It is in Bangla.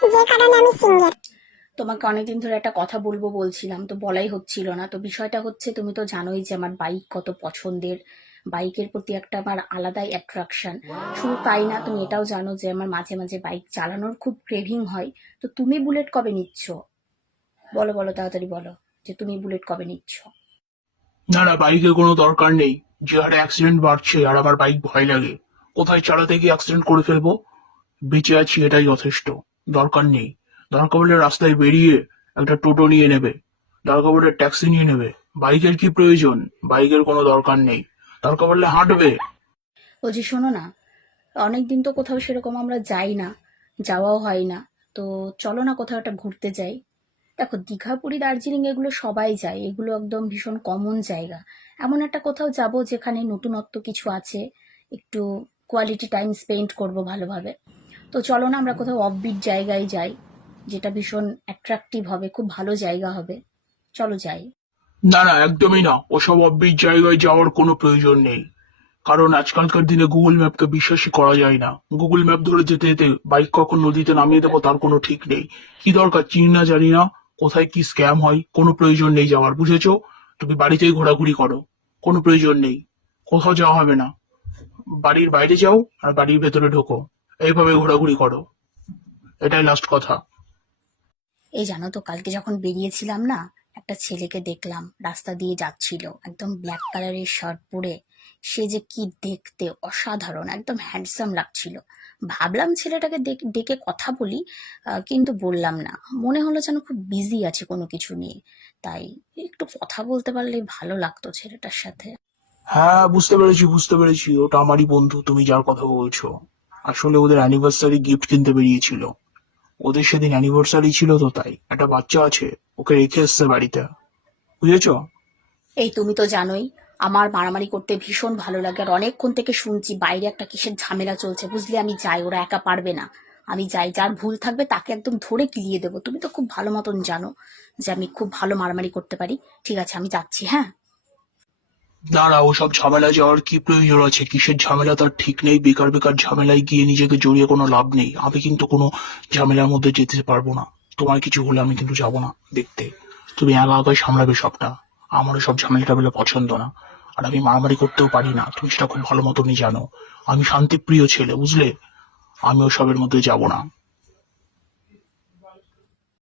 যে কারণে আমি সিঙ্গেল। তোমাকে অনেকদিন ধরে একটা কথা বলবো বলছিলাম, তো বলাই হচ্ছিল না। তো বিষয়টা হচ্ছে, তুমি তো জানোই যে আমার বাইক কত পছন্দের। বাইকের প্রতি একটা আমার আলাদাই অ্যাট্রাকশন। শুধু তাই না, তুমি এটাও জানো যে আমার মাঝে মাঝে বাইক চালানোর খুব ক্রেভিং হয়। তো তুমি বুলেট কবে নিচ্ছ? বলো বলো, তাড়াতাড়ি বলো যে তুমি বুলেট কবে নিচ্ছ। না না, বাইকের কোনো দরকার নেই। যে হারে অ্যাক্সিডেন্ট বাড়ছে আর আমার বাইক ভয় লাগে। কোথায় চালাতে গিয়ে অ্যাক্সিডেন্ট করে ফেলবো। বেঁচে আছি এটাই যথেষ্ট। দরকার নেই। দরকার হলে রাস্তায় বেরিয়ে একটা টোটো নিয়ে নেবে, দরকার হলে ট্যাক্সি নিয়ে নেবে। বাইকের কি প্রয়োজন? বাইকের কোনো দরকার নেই। দরকার হলে হাঁটবে। বলছি শোনো না, অনেকদিন তো কোথাও সেরকম আমরা যাই না, যাওয়াও হয় না। তো চলো না কোথাও একটা ঘুরতে যাই। দেখো, দীঘা, পুরী, দার্জিলিং এগুলো সবাই যায়, এগুলো একদম ভীষণ কমন জায়গা। এমন একটা কোথাও যাব যেখানে নতুনত্ব কিছু আছে, একটু কোয়ালিটি টাইম স্পেন্ড করব ভালোভাবে। তো চলো না আমরা কোথাও অফবিট জায়গায় যাই, যেটা ভীষণ অ্যাট্রাকটিভ হবে, খুব ভালো জায়গা হবে। চলো যাই। না না, একদমই না। ওসব অব্বিট জায়গায় যাওয়ার কোনো প্রয়োজন নেই। কারণ আজকালকার দিনে গুগল ম্যাপকে বিশ্বাসই করা যায় না। গুগল ম্যাপ ধরে যেতে যেতে বাইক কখন নদীতে নামিয়ে দেবো তার কোনো ঠিক নেই। কি দরকার? চিনি না, জানি না কোথায় কি স্ক্যাম হয়। কোনো প্রয়োজন নেই যাওয়ার, বুঝেছো? তুমি বাড়িতেই ঘোরাঘুরি করো। কোনো প্রয়োজন নেই। কোথাও যাওয়া হবে না। বাড়ির বাইরে যাও আর বাড়ির ভেতরে ঢোকো। এইভাবে ঘোরাঘুরি করো। এটাই লাস্ট কথা। এই জানো তো, কালকে যখন বেরিয়েছিলাম না, একটা ছেলেকে দেখলাম রাস্তা দিয়ে যাচ্ছিল, একদম ব্ল্যাক কালারের শার্ট পরে। সে যে কি দেখতে অসাধারণ, একদম হ্যান্ডসাম লাগছিল। ভাবলাম ছেলেটাকে ডেকে কথা বলি, কিন্তু বললাম না। মনে হলো যেন খুব বিজি আছে কোনো কিছু নিয়ে। তাই একটু কথা বলতে পারলে ভালো লাগতো ছেলেটার সাথে। হ্যাঁ, বুঝতে পেরেছি বুঝতে পেরেছি, ওটা আমারই বন্ধু, তুমি যার কথা বলছো। আসলে ওদের অ্যানিভার্সারি গিফট কিনতে বেরিয়েছিল। ওদের সেদিন অ্যানিভার্সারি ছিল, তো তাই একটা বাচ্চা আছে, ওকে রেখে এসছে বাড়িতে। বুঝেছো? এই তুমি তো জানোই, আমার মারামারি করতে ভীষণ ভালো লাগে। আর অনেকক্ষণ থেকে শুনছি বাইরে একটা কিসের ঝামেলা চলছে, বুঝলে? আমি যাই, ওরা একা পারবে না। আমি যাই, যার ভুল থাকবে তাকে একদম ধরে কিলিয়ে দেবো। তুমি তো খুব ভালো মতন জানো যে আমি খুব ভালো মারামারি করতে পারি। ঠিক আছে, আমি যাচ্ছি, হ্যাঁ। না না, ওসব ঝামেলা যাওয়ার কি প্রয়োজন আছে? কিসের ঝামেলা তার ঠিক নেই। বেকার বেকার ঝামেলায় গিয়ে নিজেকে জড়িয়ে কোনো লাভ নেই। আমি কিন্তু কোনো ঝামেলার মধ্যে যেতে পারবো না। তোমার কিছু হলে আমি কিন্তু যাবো না দেখতে। তুমি একা একাই সামলাবে সবটা। আমারও সব ঝামেলা টামেলা পছন্দ না। আর আমি মারামারি করতেও পারি না, তুমি সেটা খুব ভালো মতনই জানো। আমি শান্তিপ্রিয় ছেলে, বুঝলে? আমি ওসবের মধ্যে যাবো না।